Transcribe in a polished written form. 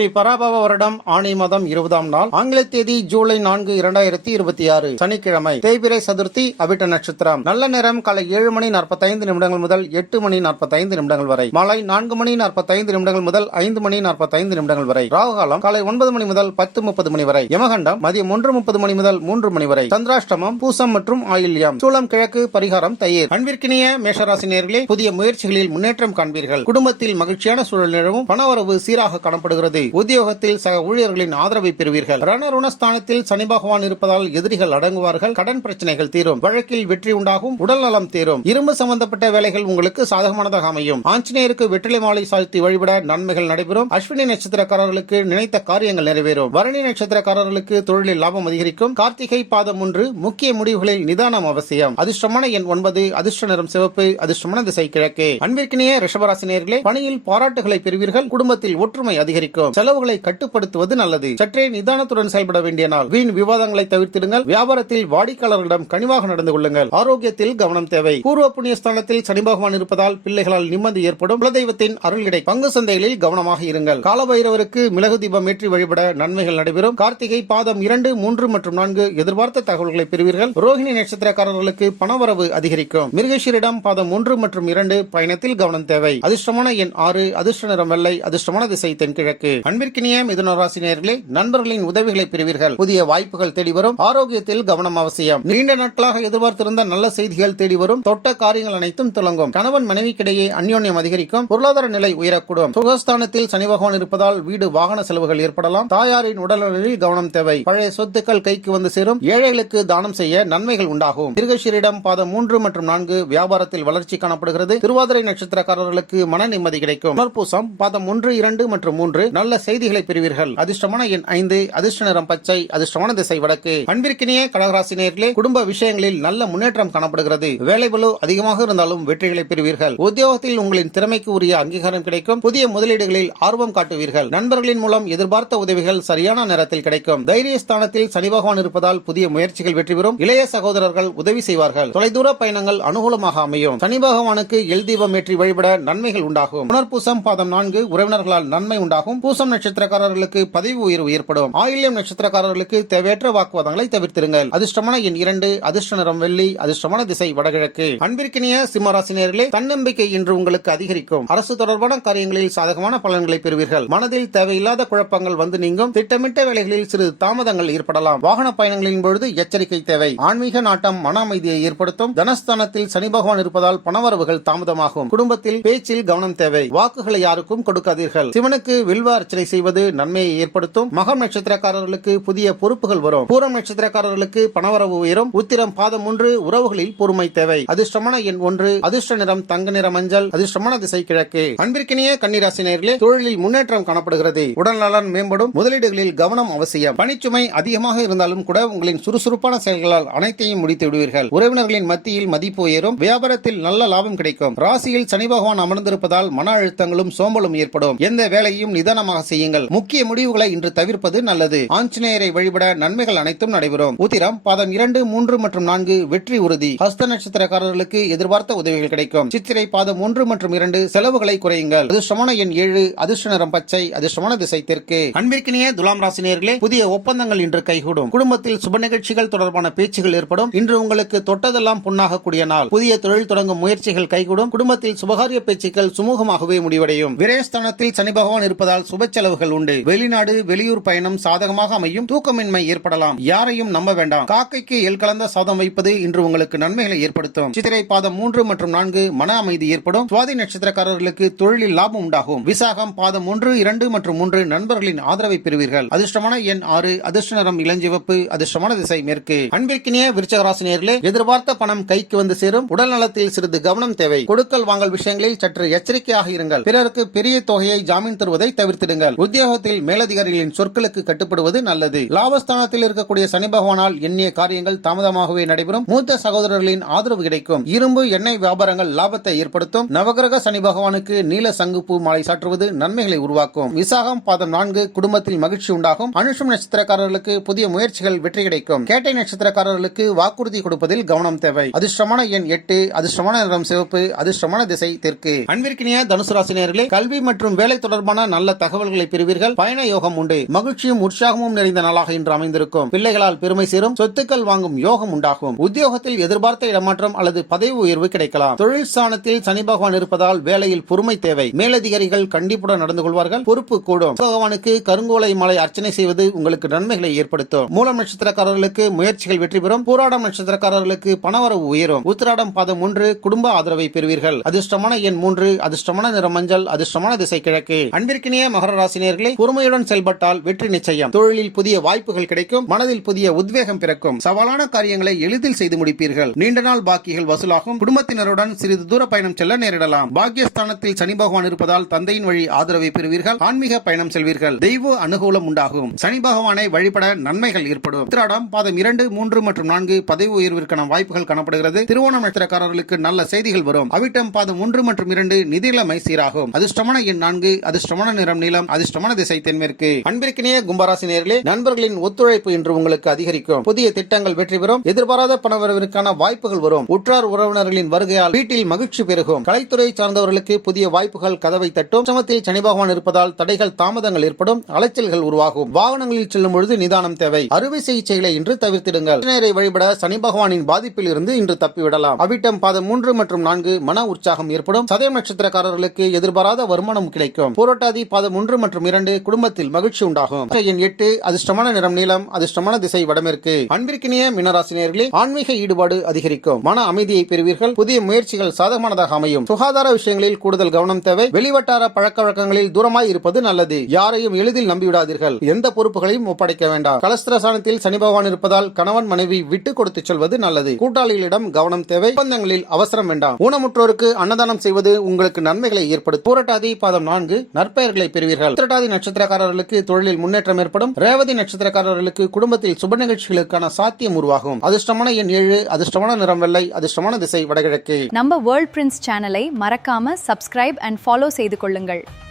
ஸ்ரீ பராபவ வருடம் ஆணி மாதம் 20ஆம் நாள், ஆங்கில தேதி ஜூலை 4, 2026, சனிக்கிழமை, தேய்பிறை சதுர்த்தி, அவிட்ட நட்சத்திரம். நல்ல நேரம் காலை 7 மணி 45 நிமிடங்கள் முதல் 8 மணி 45 நிமிடங்கள் வரை. மாலை 4 மணி 45 நிமிடங்கள் முதல் 5 மணி 45 நிமிடங்கள் வரை. ராகு காலம் காலை 9 மணி முதல் 10:30 மணி வரை. யமகண்டம் மதியம் 1:30 மணி முதல் 3 மணி வரை. சந்திராஷ்டமம் பூசம் மற்றும் ஆயில்யம். சூலம் கிழக்கு, பரிகாரம் தயிர். அன்பிற்கினிய மேஷராசி நேயர்களே, புதிய முயற்சிகளில் முன்னேற்றம் காண்பீர்கள். குடும்பத்தில் மகிழ்ச்சியான சூழல் நிலவும். பணவரவு சீராக காணப்படுகிறது. உத்தியோகத்தில் சக ஊழியர்களின் ஆதரவை பெறுவீர்கள். ரணருணஸ்தானத்தில் சனி பகவான் இருப்பதால் எதிரிகள் அடங்குவார்கள். கடன் பிரச்சனைகள் தீரும். வழக்கில் வெற்றி உண்டாகும். உடல் நலம் தீரும். இரும்பு சம்பந்தப்பட்ட வேலைகள் உங்களுக்கு சாதகமானதாக அமையும். ஆஞ்சநேயருக்கு வெற்றிலை மாலை சாய்த்தி வழிபட நன்மைகள் நடைபெறும். அஸ்வினி நட்சத்திரக்காரர்களுக்கு நினைத்த காரியங்கள் நிறைவேறும். பரணி நட்சத்திரக்காரர்களுக்கு தொழிலில் லாபம் அதிகரிக்கும். கார்த்திகை பாதம் 1 முக்கிய முடிவுகளில் நிதானம் அவசியம். அதிர்ஷ்டமான எண் 9. அதிர்ஷ்ட நிறம் சிவப்பு. அதிர்ஷ்டமான திசை கிழக்கு. அன்பிற்கினிய ரிஷபராசி நேயர்களே, பணியில் பாராட்டுகளை பெறுவீர்கள். குடும்பத்தில் ஒற்றுமை அதிகரிக்கும். செலவுகளை கட்டுப்படுத்துவது நல்லது. சற்றே நிதானத்துடன் செயல்பட வேண்டிய நாள். வீண் விவாதங்களை தவிர்த்திடுங்கள். வியாபாரத்தில் வாடிக்கையாளர்களிடம் கனிவாக நடந்து கொள்ளுங்கள். ஆரோக்கியத்தில் கவனம் தேவை. பூர்வ புண்ணிய ஸ்தானத்தில் சனி பகவான் இருப்பதால் பிள்ளைகளால் நிம்மதி ஏற்படும். குலதெய்வத்தின் அருள் கிடைக்கும். பங்கு சந்தைகளில் கவனமாக இருங்கள். காலபைரவருக்கு மிளகு தீபம் ஏற்றி வழிபட நன்மைகள் நடைபெறும். கார்த்திகை பாதம் 2, 3 மற்றும் 4 எதிர்பார்த்த தகவல்களை பெறுவீர்கள். ரோஹிணி நட்சத்திரக்காரர்களுக்கு பணவரவு அதிகரிக்கும். மிருகஷீரிடம் பாதம் 1 மற்றும் 2 பயணத்தில் கவனம் தேவை. அதிர்ஷ்டமான எண் 6. அதிர்ஷ்ட நிறம் வெள்ளை. அதிர்ஷ்டமான திசை தென்கிழக்கு. அன்பிற்கினிய மிதுன ராசி நேயர்களே, நண்பர்களின் உதவிகளை பெறுவீர்கள். புதிய வாய்ப்புகள் தேடி வரும். ஆரோக்கியத்தில் கவனம் அவசியம். நீண்ட நாட்களாக எதிர்பார்த்திருந்த நல்ல செய்திகள் தேடி வரும். தொட்ட காரியங்கள் அனைத்தும் துலங்கும். கணவன் மனைவிக்கிடையே அந்யோன்யம் அதிகரிக்கும். பொருளாதார நிலை உயரக்கூடும். சுகஸ்தானத்தில் சனி பகவான் இருப்பதால் வீடு வாகன செலவுகள் ஏற்படலாம். தாயாரின் உடல்நலில் கவனம் தேவை. பழைய சொத்துக்கள் கைக்கு வந்து சேரும். ஏழைகளுக்கு தானம் செய்ய நன்மைகள் உண்டாகும். மிருகஷீரிடம் பாதம் 3 மற்றும் 4 வியாபாரத்தில் வளர்ச்சி காணப்படுகிறது. திருவாதிரை நட்சத்திரக்காரர்களுக்கு மன நிம்மதி கிடைக்கும். புனர்பூசம் பாதம் 1, 2 மற்றும் 3 நல்ல செய்திகளை பெறுவீர்கள். அதிர்ஷ்டமான எண் 5. அதிர்ஷ்ட நிறம் பச்சை. அதிர்ஷ்டமான திசை வடக்கு. அன்பிற்கினிய கடகராசி நேயர்களே, குடும்ப விஷயங்களில் நல்ல முன்னேற்றம் காணப்படுகிறது. வேலைபளு அதிகமாக இருந்தாலும் வெற்றிகளை பெறுவீர்கள். உத்தியோகத்தில் உங்களின் திறமைக்கு உரிய அங்கீகாரம் கிடைக்கும். புதிய முதலீடுகளில் ஆர்வம் காட்டுவீர்கள். நண்பர்களின் மூலம் எதிர்பார்த்த உதவிகள் சரியான நேரத்தில் கிடைக்கும். தைரிய ஸ்தானத்தில் சனி பகவான் இருப்பதால் புதிய முயற்சிகள் வெற்றி பெறும். இளைய சகோதரர்கள் உதவி செய்வார்கள். தொலைதூர பயணங்கள் அனுகூலமாக அமையும். சனி பகவானுக்கு எல் தீபம் ஏற்றி வழிபட நன்மைகள் உண்டாகும். புனர்பூசம் பாதம் 4 உறவினர்களால் நன்மை உண்டாகும். பூசம் நட்சத்திரக்காரர்களுக்கு பதவி உயர்வு ஏற்படும். ஆயில்யம் நட்சத்திரக்காரர்களுக்கு தேவையற்ற வாக்குவாதங்களை தவிர்த்திருங்கள். அதிர்ஷ்டமான எண் 2. அதிர்ஷ்ட நிறம் வெள்ளி. அதிர்ஷ்டமான திசை வடகிழக்கு. அன்பிற்கினிய சிம்மராசினியர்களே, தன்னம்பிக்கை இன்று உங்களுக்கு அதிகரிக்கும். அரசு தொடர்பான காரியங்களில் சாதகமான பலன்களை பெறுவீர்கள். மனதில் தேவையில்லாத குழப்பங்கள் வந்து நீங்கும். திட்டமிட்ட வேலைகளில் சிறிது தாமதங்கள் ஏற்படலாம். வாகன பயணங்களின் பொழுது எச்சரிக்கை தேவை. ஆன்மீக நாட்டம் மன அமைதியை ஏற்படுத்தும். தனஸ்தானத்தில் சனி பகவான் இருப்பதால் பணவரவுகள் தாமதமாகும். குடும்பத்தில் பேச்சில் கவனம் தேவை. வாக்குகளை யாருக்கும் கொடுக்காதீர்கள். சிவனுக்கு வில்வ அர்ச்சனை செய்வது நன்மையை ஏற்படுத்தும். மகம் நட்சத்திரக்காரர்களுக்கு புதிய பொறுப்புகள் வரும். பூரம் நட்சத்திரக்காரர்களுக்கு பணவரவு உயரும். உத்திரம் பாதம் 1 உறவுகளில் பொறுமை தேவை. அதிர்ஷ்டமான எண் 1. அதிர்ஷ்ட நிறம் தங்க நிற மஞ்சள். அதிர்ஷ்டமான திசை கிழக்கு. அன்பிற்கினிய கன்னிராசி நேயர்களே, தொழிலில் முன்னேற்றம் காணப்படுகிறது. உடல் நலன் மேம்படும். முதலீடுகளில் கவனம் அவசியம். பணிச்சுமை அதிகமாக இருந்தாலும் கூட உங்களின் சுறுசுறுப்பான செயல்களால் அனைத்தையும் முடித்து விடுவீர்கள். உறவினர்களின் மத்தியில் மதிப்பு உயரும். வியாபாரத்தில் நல்ல லாபம் கிடைக்கும். ராசியில் சனி பகவான் அமர்ந்திருப்பதால் மன அழுத்தங்களும் சோம்பலும் ஏற்படும். எந்த வேலையும் நிதானமாக செய்யுங்கள். முக்கிய முடிவுகளை இன்று தவிர்ப்பது நல்லது. ஆஞ்சநேயரை வழிபட நன்மைகள் அனைத்தும் நடைபெறும். உத்திரம் பாதம் 2, 3 மற்றும் 4 வெற்றி உறுதி. ஹஸ்த நட்சத்திரக்காரர்களுக்கு எதிர்பார்த்த உதவிகள் கிடைக்கும். சித்திரை பாதம் 1 மற்றும் 2 செலவுகளை குறையுங்கள். அதிர்ஷ்டமான எண் 7. அதிர்ஷ்ட நிறம் பச்சை. அதிர்ஷ்டமான திசை தெற்கு. அன்பிற்கினிய துலாம் ராசி நேயர்களே, புதிய ஒப்பந்தங்கள் இன்று கைகூடும். குடும்பத்தில் சுப நிகழ்ச்சிகள் தொடர்பான பேச்சுகள் ஏற்படும். இன்று உங்களுக்கு தொட்டதெல்லாம் புண்ணாக கூடிய நாள். புதிய தொழில் தொடங்கும் முயற்சிகள் கைகூடும். குடும்பத்தில் சுபகாரிய பேச்சுக்கள் சுமூகமாகவே முடிவடையும். விரயஸ்தானத்தில் சனி பகவான் இருப்பதால் சுப செலவுகள் உண்டு. வெளிநாடு வெளியூர் பயணம் சாதகமாக அமையும். தூக்கமின்மை ஏற்படலாம். யாரையும் நம்ப வேண்டாம். காக்கைக்கு எல் கலந்த சாதம் வைப்பது இன்று உங்களுக்கு நன்மைகளை ஏற்படுத்தும். சித்திரை பாதம் 3 மற்றும் 4 மன அமைதி ஏற்படும். சுவாதி நட்சத்திரக்காரர்களுக்கு தொழிலில் லாபம் உண்டாகும். விசாகம் பாதம் 1, 2 மற்றும் 3 நண்பர்களின் ஆதரவை பெறுவீர்கள். அதிர்ஷ்டமான எண் 6. அதிர்ஷ்ட நிறம் இளஞ்சிவப்பு. அதிர்ஷ்டமான திசை மேற்கு. அன்பிற்கினிய விருச்சகராசி நேயர்களே, எதிர்பார்த்த பணம் கைக்கு வந்து சேரும். உடல் நலத்தில் சிறிது கவனம் தேவை. கொடுக்கல் வாங்கல் விஷயங்களில் சற்று எச்சரிக்கையாக இருங்கள். பிறருக்கு பெரிய தொகையை ஜாமீன் தருவதை தவிர்த்திடுங்கள். உத்தியோகத்தில் மேலதிகாரிகளின் சொற்களுக்கு கட்டுப்படுவது நல்லது. லாபஸ்தானத்தில் இருக்கக்கூடிய சனி பகவானால் எண்ணிய காரியங்கள் தாமதமாகவே நடைபெறும். மூத்த சகோதரர்களின் ஆதரவு கிடைக்கும். இரும்பு எண்ணெய் வியாபாரங்கள் லாபத்தை ஏற்படுத்தும். நவகிரக சனி பகவானுக்கு நீல சங்குப்பூ மாலை சாற்றுவது நன்மைகளை உருவாக்கும். விசாகம் பாதம் 4 குடும்பத்தில் மகிழ்ச்சி உண்டாகும். அனுஷம் நட்சத்திரக்காரர்களுக்கு புதிய முயற்சிகள் வெற்றி கிடைக்கும். கேட்டை நட்சத்திரக்காரர்களுக்கு வாக்குறுதி கொடுப்பதில் கவனம் தேவை. அதிர்ஷ்டமான எண் 8. அதிர்ஷ்டமான நிறம் சிவப்பு. அதிர்ஷ்டமான திசை தெற்கு. அன்பிற்கினிய தனுசு ராசி நேயர்களே, கல்வி மற்றும் வேலை தொடர்பான நல்ல தகவல்கள் தகவல்களை பெறுவீர்கள். பயண யோகம் உண்டு. மகிழ்ச்சியும் உற்சாகமும் நிறைந்த நாளாக இன்று அமைந்திருக்கும். பிள்ளைகளால் பெருமை சேரும். சொத்துக்கள் வாங்கும் யோகம் உண்டாகும். உத்தியோகத்தில் எதிர்பார்த்த இடமாற்றம் அல்லது பதவி உயர்வு கிடைக்கலாம். தொழில் ஸ்தானத்தில் சனி பகவான் இருப்பதால் வேலையில் பொறுமை தேவை. மேலதிகாரிகள் கண்டிப்புடன் நடந்து கொள்வார்கள். பொறுப்பு கூடும். பகவானுக்கு கருங்கோலை மாலை அர்ச்சனை செய்வது உங்களுக்கு நன்மைகளை ஏற்படுத்தும். மூலம் நட்சத்திரக்காரர்களுக்கு முயற்சிகள் வெற்றி பெறும். பூராடம் நட்சத்திரக்காரர்களுக்கு பணவரவு உயரும். உத்திராடம் பாதம் 1 குடும்ப ஆதரவை பெறுவீர்கள். அதிர்ஷ்டமான எண் 3, அதிர்ஷ்டமான நிறம் மஞ்சள், அதிர்ஷ்டமான திசை கிழக்கு. அன்பிற்கினிய மகர ராசினியர்களே, பொறுமையுடன் செயல்பட்டால் வெற்றி நிச்சயம். தொழிலில் புதிய வாய்ப்புகள் கிடைக்கும். மனதில் புதிய உத்வேகம் பிறக்கும். சவாலான காரியங்களை எளிதில் செய்து முடிப்பீர்கள். நீண்ட நாள் பாக்கிகள் வசூலாகும். குடும்பத்தினருடன் சிறிது தூர பயணம் செல்ல நேரிடலாம். பாக்கியஸ்தானத்தில் சனி பகவான் இருப்பதால் தந்தையின் வழி ஆதரவை பெறுவீர்கள். ஆன்மீக பயணம் செல்வீர்கள். தெய்வ அனுகூலம் உண்டாகும். சனி பகவானை வழிபட நன்மைகள் ஏற்படும். உத்திராடம் பாதம் 2, 3 மற்றும் 4 பதவி உயர்விற்கான வாய்ப்புகள் காணப்படுகிறது. திருவோணம் நட்சத்திரக்காரர்களுக்கு நல்ல செய்திகள் வரும். அவிட்டம் பாதம் 1 மற்றும் 2 நிதிநிலைமை சீராகும். அதிர்ஷ்டமான எண் 4, அதிர்ஷ்டமான நிறம் நீலம், அதிர்ஷ்டமான திசை தென்மேற்கு. அன்பிற்கினிய கும்பராசி நேயர்களே, நண்பர்களின் ஒத்துழைப்பு இன்று உங்களுக்கு அதிகரிக்கும். புதிய திட்டங்கள் வெற்றி பெறும். எதிர்பாராத பணவரவிற்கான வாய்ப்புகள் வரும். உற்றார் உறவினர்களின் வருகையால் வீட்டில் மகிழ்ச்சி பெருகும். கலைத்துறை சார்ந்தவர்களுக்கு புதிய வாய்ப்புகள் கதவை தட்டும். சமத்தில் சனி பகவான் இருப்பதால் தடைகள் தாமதங்கள் ஏற்படும். அலைச்சல்கள் உருவாகும். வாகனங்களில் செல்லும் பொழுது நிதானம் தேவை. அறுவை சிகிச்சைகளை இன்று தவிர்த்திடுங்கள். நேரை வழிபட சனி பகவானின் பாதிப்பில் இருந்து இன்று தப்பிவிடலாம். அவிட்டம் பாதம் 3 மற்றும் 4 மன உற்சாகம் ஏற்படும். சதயம் நட்சத்திரக்காரர்களுக்கு எதிர்பாராத வருமானம் கிடைக்கும். புரட்டாதி பாதம் 1 மற்றும் 2 குடும்பத்தில் மகிழ்ச்சி உண்டாகும். எண் 8 அதிர்ஷ்டமான நிறம் நீலம், அதிர்ஷ்டமான திசை வடமேற்கு. அன்பிற்கினிய மீனராசினியர்களே, ஆன்மீக ஈடுபாடு அதிகரிக்கும். மன அமைதியை பெறுவீர்கள். புதிய முயற்சிகள் சாதகமானதாக அமையும். சுகாதார விஷயங்களில் கூடுதல் கவனம் தேவை. வெளிவட்டார பழக்க வழக்கங்களில் தூரமாய் இருப்பது நல்லது. யாரையும் எளிதில் நம்பிவிடாதீர்கள். எந்த பொறுப்புகளையும் ஒப்படைக்க வேண்டாம். கலஸ்திரஸ்தானத்தில் சனி பகவான் இருப்பதால் கணவன் மனைவி விட்டு கொடுத்து செல்வது நல்லது. கூட்டாளிகளிடம் கவனம் தேவை. ஒப்பந்தங்களில் அவசரம் வேண்டாம். ஊனமுற்றோருக்கு அன்னதானம் செய்வது உங்களுக்கு நன்மைகளை ஏற்படுத்தும். பூரட்டாதி பாதம் 4 நற்பெயர்களை பெறுவீர்கள். உத்திரட்டாதி நட்சத்திரக்காரர்களுக்கு தொழிலில் முன்னேற்றம் ஏற்படும். ரேவதி நட்சத்திரக்காரர்களுக்கு குடும்பத்தில் சுப நிகழ்ச்சிகளுக்கான சாத்தியம் உருவாகும். அதிர்ஷ்டமான எண் 7, அதிர்ஷ்டமான நிறம் வெள்ளை, அதிர்ஷ்டமான திசை வடகிழக்கு. நம்ம வேர்ல்ட் பிரின்ஸ் சேனலை மறக்காம சப்ஸ்கிரைப் அண்ட் ஃபாலோ செய்து கொள்ளுங்கள்.